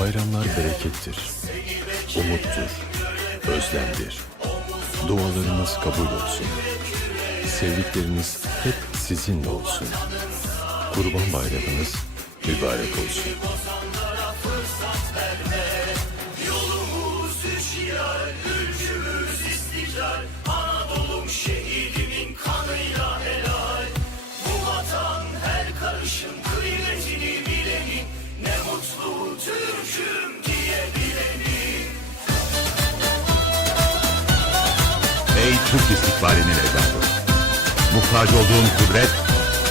Bayramlar berekettir, umuttur, özlemdir. Dualarınız kabul olsun. Sevdikleriniz hep sizinle olsun. Kurban bayramınız mübarek olsun. Türk istikbalinin evladı! Muhtaç olduğun kudret,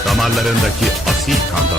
damarlarındaki asil kandan